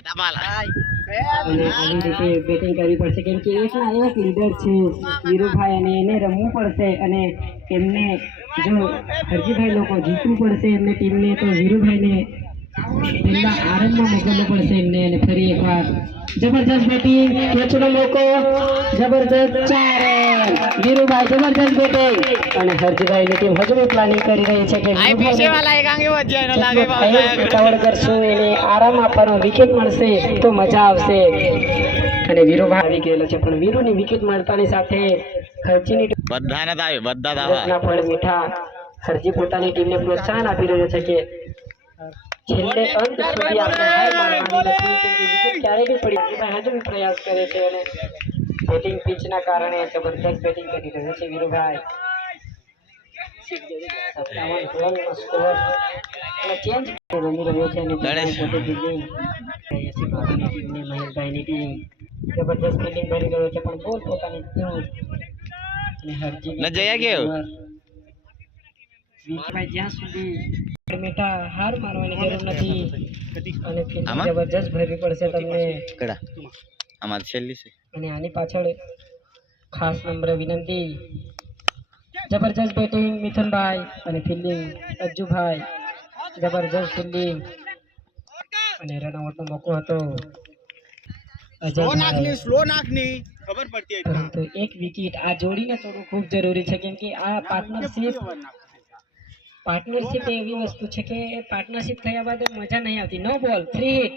અને આવી રીતે બેટિંગ કરવી પડશે કેમ કે એકના એક લીડર છે વીરુભાઈ અને એને રમવું પડશે અને એમને જો હરજીભાઈ લોકો જીતવું પડશે એમને ટીમને તો વીરુભાઈને પહેલા આરંભમાં મોકલવું પડશે એમને અને ફરી એકવાર જબરજસ્ત બેટિંગ કેચનો મોકો જબરજસ્ત 4 રન વીરુભાઈ જબરજસ્ત બેટિંગ અને હરજીભાઈની ટીમ હજુ પ્લાનિંગ કરી રહી છે કે ઉતાવળ કરશું એને આરામ આપવાનો વિકેટ મળશે તો મજા આવશે અને વીરુભાઈ આવી ગયેલો છે પણ વીરુની વિકેટ મળતાની સાથે હરજીની બધા ફળ મીઠા હરજી પોતાની ટીમને પ્રોત્સાહન આપી રહ્યો છે કે છેલ્લે અંત સુધી આપણે હાર માનવાની નથી કેમ કે વિકેટ ક્યારે બી પડી હજુ બી પ્રયાસ કરે છે અને બેટિંગ પિચના કારણે જબરદસ્ત બેટિંગ કરી રહ્યો છે વીરુભાઈ 57 રનનો સ્કોર અને ચેન્જ રમી રહ્યો છે અને પોતે ફિલ્ડિંગ મહેશભાઈની ટીમ જબરદસ્ત ફિલ્ડિંગ કરી રહ્યો છે પણ બોલ પોતાની ટીમ અને હરજી ન જયા ગયો વીરભાઈ જ્યાં સુધી મેટા હાર મારવાની જરૂર નથી અને ફિલ્ડિંગ જબરદસ્ત ભરવી પડશે તમને અમાર છેલ્લી છે અને આની પાછળ ખાસ નમ્ર વિનંતી જબરજસ્ત બેટિંગ મિથુનભાઈ અને ફિલ્ડિંગ અજ્જુભાઈ જબરજસ્ત ફિલ્ડિંગ અને રનઆઉટનો મોકો હતો સ્લો નાખની ખબર પડતી હતી પરંતુ એક વિકેટ આ જોડીને તોડવું ખૂબ જરૂરી છે કેમ કે આ પાર્ટનરશિપ એવી વસ્તુ છે કે પાર્ટનરશિપ થયા બાદ મજા નહીં આવતી નો બોલ 3 હિટ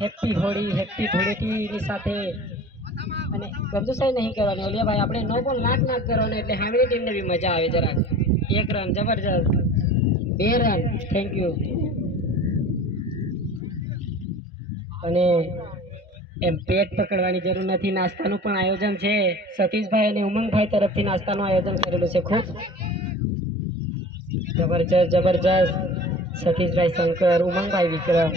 હેપી હોળી હેપી ધૂળેટીની સાથે અને ગમજુસાઈ નહીં કરવાની ઓલિયાભાઈ આપણે નો બોલ નાક કરવાનો એટલે હામેની ટીમને બી મજા આવે જરાક 1 રન જબરજસ્ત 2 રન થેન્ક યુ અને એમ પેટ પકડવાની જરૂર નથી નાસ્તાનું પણ આયોજન છે સતીશભાઈ અને ઉમંગભાઈ તરફથી નાસ્તાનું આયોજન કરેલું છે ખૂબ જબરજસ્ત સતીશભાઈ શંકર ઉમંગભાઈ વિક્રમ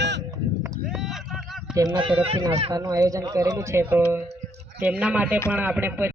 તેમના તરફથી નાસ્તાનું આયોજન કરેલું છે તો તેમના માટે પણ આપણે